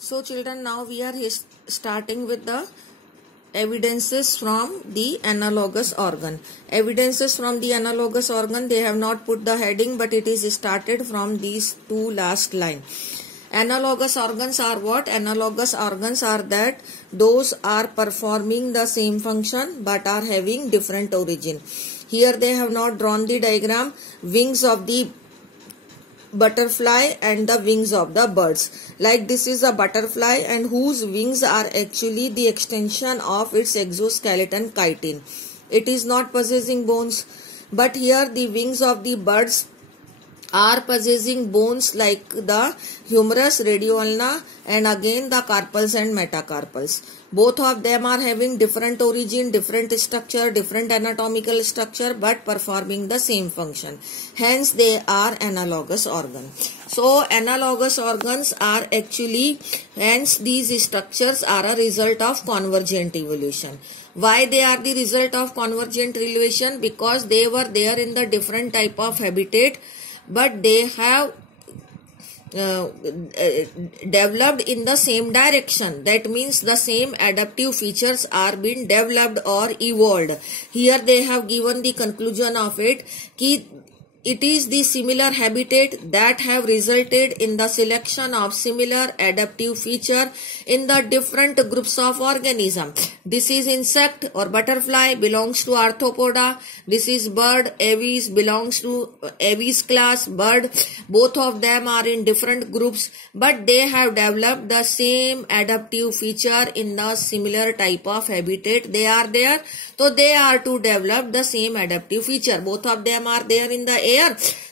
So children, now we are starting with the evidences from the analogous organ. Evidences from the analogous organ, they have not put the heading, but it is started from these two last line. Analogous organs are what? Analogous organs are that those are performing the same function but are having different origin. Here they have not drawn the diagram. Wings of the butterfly and the wings of the birds. Like this is a butterfly and whose wings are actually the extension of its exoskeleton chitin. It is not possessing bones, but here the wings of the birds are possessing bones like the humerus, radioulna, and again the carpals and metacarpals. Both of them are having different origin, different structure, different anatomical structure, but performing the same function. Hence they are analogous organs. So analogous organs are actually, hence these structures are a result of convergent evolution. Why they are the result of convergent evolution? Because they were there in the different type of habitat, but they have developed in the same direction. That means the same adaptive features are being developed or evolved. Here they have given the conclusion of it कि it is the similar habitat that have resulted in the selection of similar adaptive feature in the different groups of organisms. This is insect or butterfly, belongs to Arthropoda. This is bird, Aves, belongs to Aves class, bird. Both of them are in different groups, but they have developed the same adaptive feature in the similar type of habitat. They are there, so they are to develop the same adaptive feature. Both of them are there in the air,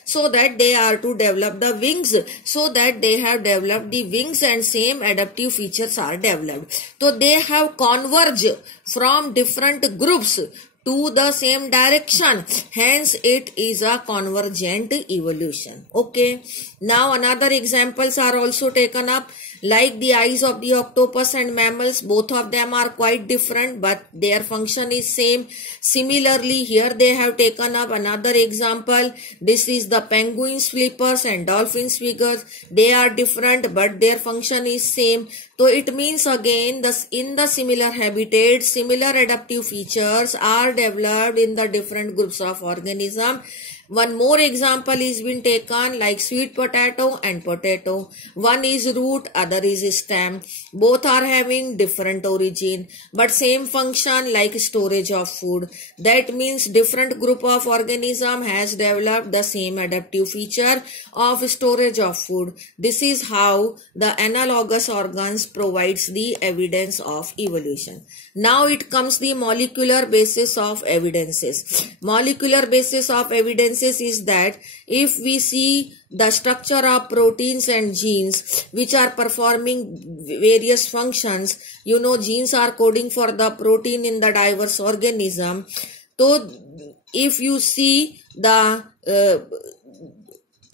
so that they are to develop the wings, so that they have developed the wings and same adaptive features are developed. So they have converged from different groups to the same direction. Hence it is a convergent evolution. Okay. Now another examples are also taken up. Like the eyes of the octopus and mammals, both of them are quite different, but their function is same. Similarly, here they have taken up another example. This is the penguins flippers and dolphins figures. They are different, but their function is same. So it means again, in the similar habitat, similar adaptive features are developed in the different groups of organisms. One more example is been taken like sweet potato and potato. One is root, other is stem. Both are having different origin, but same function like storage of food. That means different group of organism has developed the same adaptive feature of storage of food. This is how the analogous organs provides the evidence of evolution. Now it comes the molecular basis of evidences. Molecular basis of evidences is that if we see the structure of proteins and genes which are performing various functions, you know, genes are coding for the protein in the diverse organism. So if you see the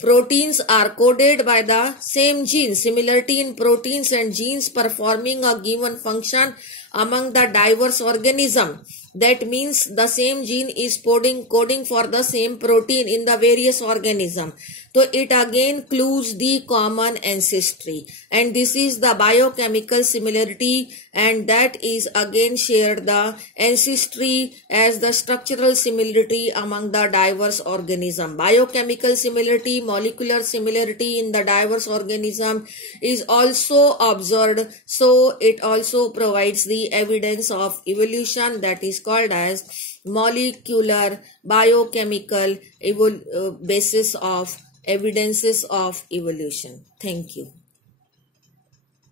proteins are coded by the same gene, similarity in proteins and genes performing a given function among the diverse organism. That means the same gene is coding for the same protein in the various organism. So it again includes the common ancestry, and this is the biochemical similarity, and that is again shared the ancestry as the structural similarity among the diverse organism. Biochemical similarity, molecular similarity in the diverse organism is also observed, so it also provides the evidence of evolution, that is called as molecular biochemical basis of evidences of evolution. Thank you.